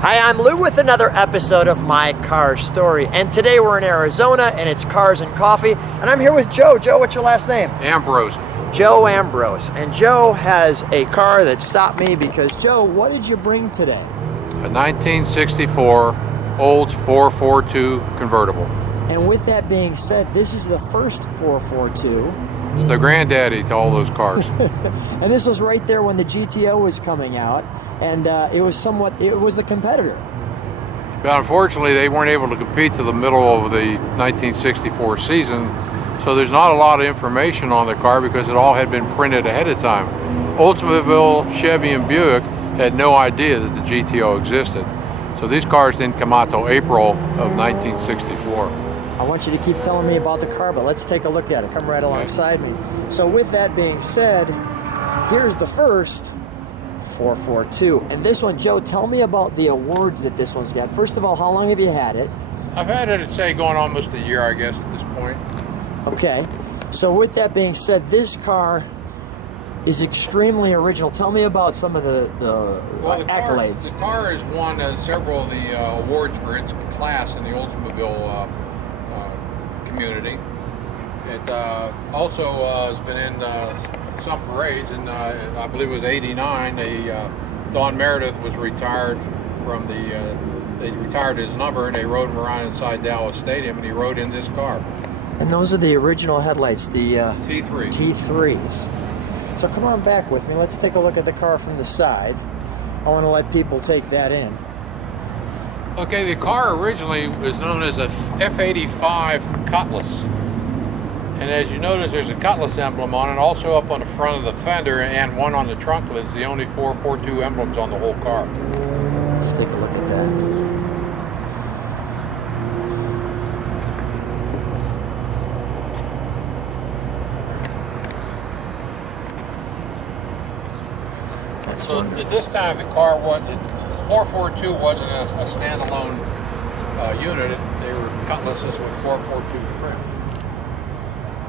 Hi, I'm Lou with another episode of My Car Story, and today we're in Arizona and it's Cars and Coffee, and I'm here with Joe. Joe, what's your last name? Ambrose. Joe Ambrose. And Joe has a car that stopped me because, Joe, what did you bring today? A 1964 Olds 442 convertible. And with that being said, this is the first 442. It's the granddaddy to all those cars. And this was right there when the GTO was coming out, and it was the competitor. But unfortunately, they weren't able to compete to the middle of the 1964 season, so there's not a lot of information on the car because it all had been printed ahead of time. Oldsmobile, Chevy, and Buick had no idea that the GTO existed. So these cars didn't come out till April of 1964. I want you to keep telling me about the car, but let's take a look at it. Come right alongside me. So with that being said, here's the first 442. And this one, Joe, tell me about the awards that this one's got. First of all, how long have you had it? I've had it, say, going almost a year, I guess, at this point. Okay. So with that being said, this car is extremely original. Tell me about some of the accolades. The car has won several of the awards for its class in the Oldsmobile community. It also has been in some parades, and I believe it was '89. Don Meredith was retired from they retired his number, and they rode him around inside Dallas Stadium, and he rode in this car. And those are the original headlights, the T3s. So come on back with me. Let's take a look at the car from the side. I want to let people take that in. Okay, the car originally was known as a F-85 Cutlass. And as you notice, there's a Cutlass emblem on it, also up on the front of the fender, and one on the trunk lid. It's the only 442 emblems on the whole car. Let's take a look at that. So at this time, the 442 wasn't a standalone unit. They were Cutlasses with 442 trim.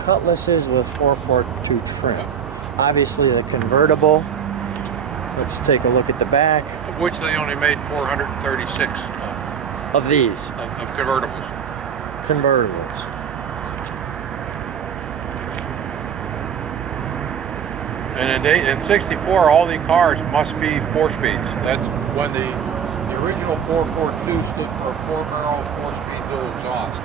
Cutlasses with 442 trim. Obviously the convertible. Let's take a look at the back. Of which they only made 436 of these. Of convertibles. Convertibles. And in '64, all the cars must be 4-speeds. That's when the original 442 stood for a 4-barrel, 4-speed dual exhaust.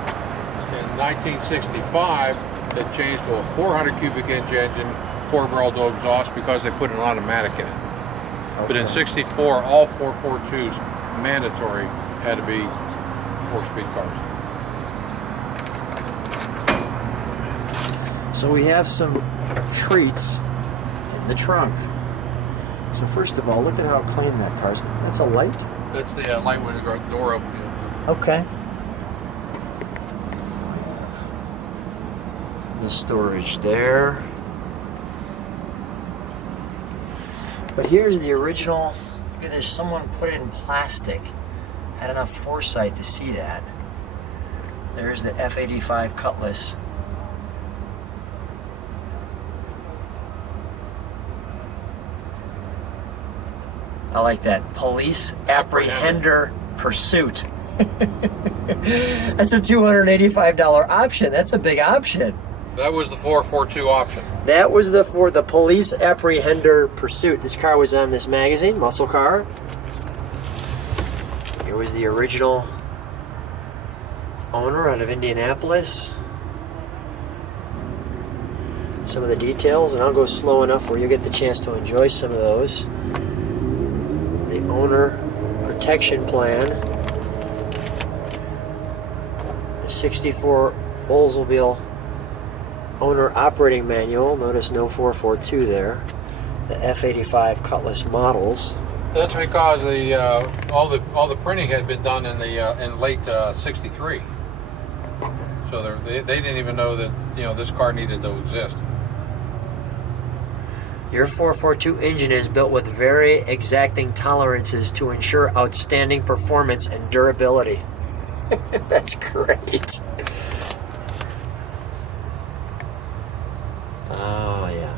In 1965, it changed to a 400 cubic inch engine, 4-barrel dual exhaust because they put an automatic in it. Okay. But in '64, all 442s, mandatory, had to be 4-speed cars. So we have some treats in the trunk. So first of all, look at how clean that car is. That's a light? That's the light when the door opens. Okay. The storage there. But here's the original. Look at this. Someone put it in plastic. Had enough foresight to see that. There's the F-85 Cutlass. I like that. Police Apprehender Pursuit. That's a $285 option. That's a big option. That was the 442 option. That was for the Police Apprehender Pursuit. This car was on this magazine, Muscle Car. Here was the original owner out of Indianapolis. Some of the details, and I'll go slow enough where you'll get the chance to enjoy some of those. The owner protection plan. The 64 Oldsmobile owner operating manual. Notice no 442 there. The F-85 Cutlass models. That's because all the printing had been done in late '63. So they didn't even know that this car needed to exist. Your 442 engine is built with very exacting tolerances to ensure outstanding performance and durability. That's great. Oh, yeah.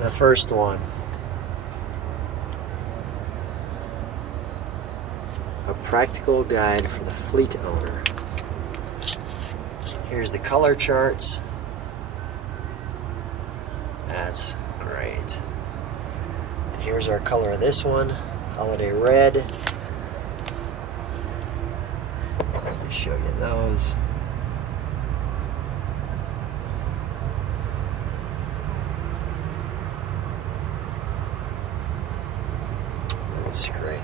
The first one. A practical guide for the fleet owner. Here's the color charts. That's great. And here's our color of this one, holiday red. Let me show you those. That's great.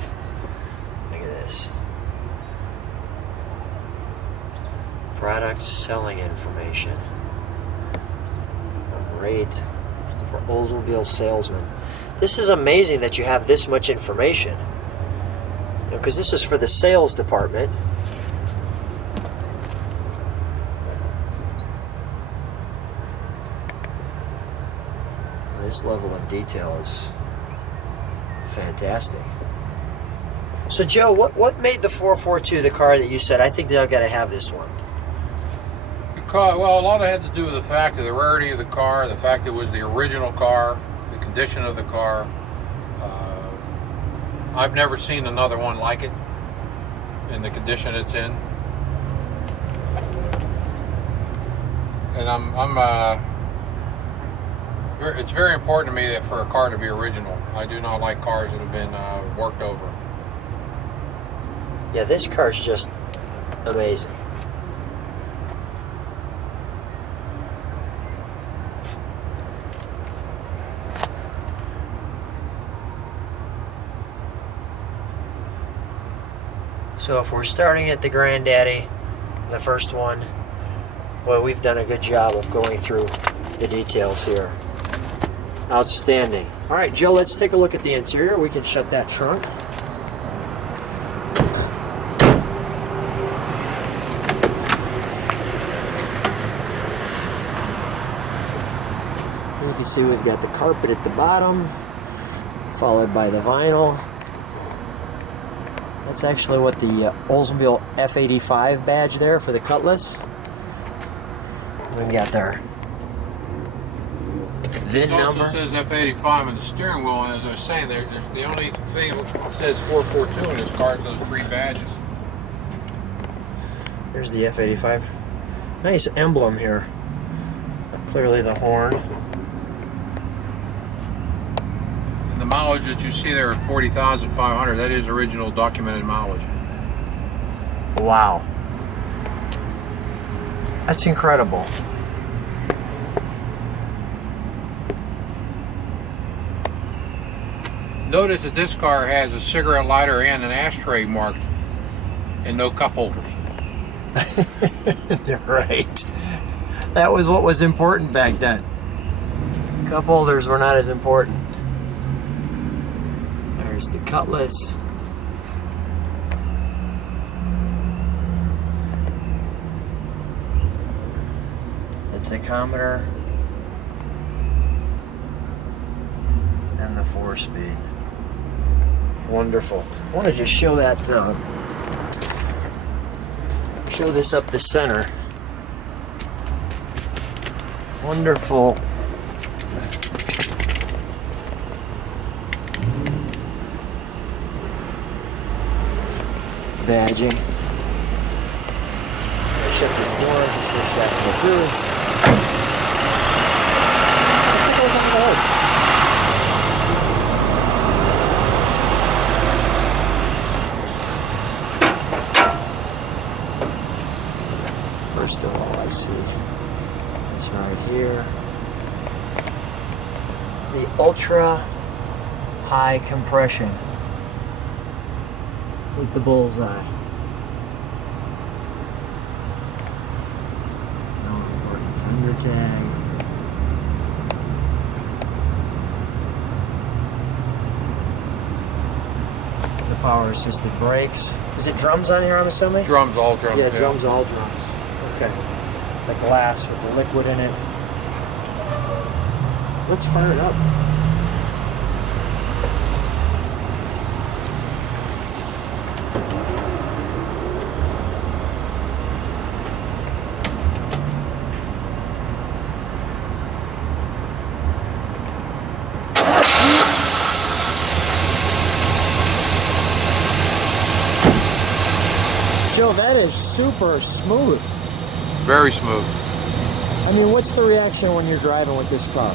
Look at this. Product selling information. Great for Oldsmobile salesmen. This is amazing that you have this much information. Because this is for the sales department. This level of detail is fantastic. So Joe, what made the 442 the car that you said, I think that I've got to have this one? Because, well, a lot of it had to do with the fact of the rarity of the car, the fact it was the original car, the condition of the car. I've never seen another one like it in the condition it's in. And it's very important to me that for a car to be original. I do not like cars that have been worked over. Yeah, this car's just amazing. So if we're starting at the Granddaddy, the first one, well, we've done a good job of going through the details here. Outstanding. All right, Joe, let's take a look at the interior. We can shut that trunk. You can see we've got the carpet at the bottom, followed by the vinyl. That's actually what the Oldsmobile F-85 badge there for the Cutlass. We've got their VIN number. It also says F-85 on the steering wheel, and they're saying there's the only thing that says 442 in this car is those 3 badges. There's the F-85. Nice emblem here. Clearly the horn. The mileage that you see there at 40,500, that is original documented mileage. Wow. That's incredible. Notice that this car has a cigarette lighter and an ashtray marked and no cup holders. You're right. That was what was important back then. Cup holders were not as important. There's the Cutlass. The tachometer. And the 4-speed. Wonderful. I want to just show that, show this up the center. Wonderful. Badging. Shut this door. Let's get that to go through. Let's take a look under the hood. First of all, I see this right here. The ultra high compression with the bullseye. No important fender tag. The power assisted brakes. Is it drums on here, I'm assuming? Drums, all drums. Yeah, drums, all drums. Okay. The glass with the liquid in it. Let's fire it up. Joe, that is super smooth. Very smooth. I mean, what's the reaction when you're driving with this car?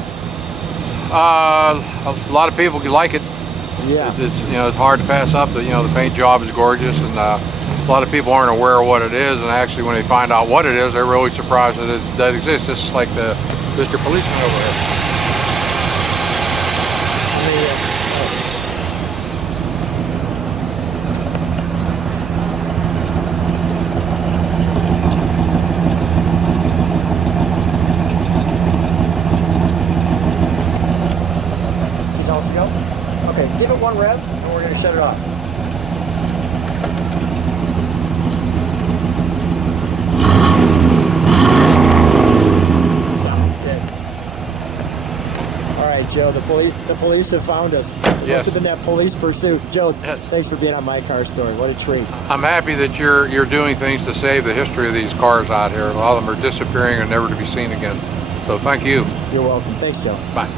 A lot of people like it. Yeah. It's it's hard to pass up. The paint job is gorgeous, and a lot of people aren't aware of what it is. And actually, when they find out what it is, they're really surprised that it exists. Just like the Mr. Policeman over here. Tell us to go? Okay, give it one rev, and we're going to shut it off. Sounds good. All right, Joe, the police have found us. It Yes. must have been that police pursuit. Joe, Yes. thanks for being on My Car Story. What a treat. I'm happy that you're doing things to save the history of these cars out here. A lot of them are disappearing and never to be seen again. So thank you. You're welcome. Thanks, Joe. Bye.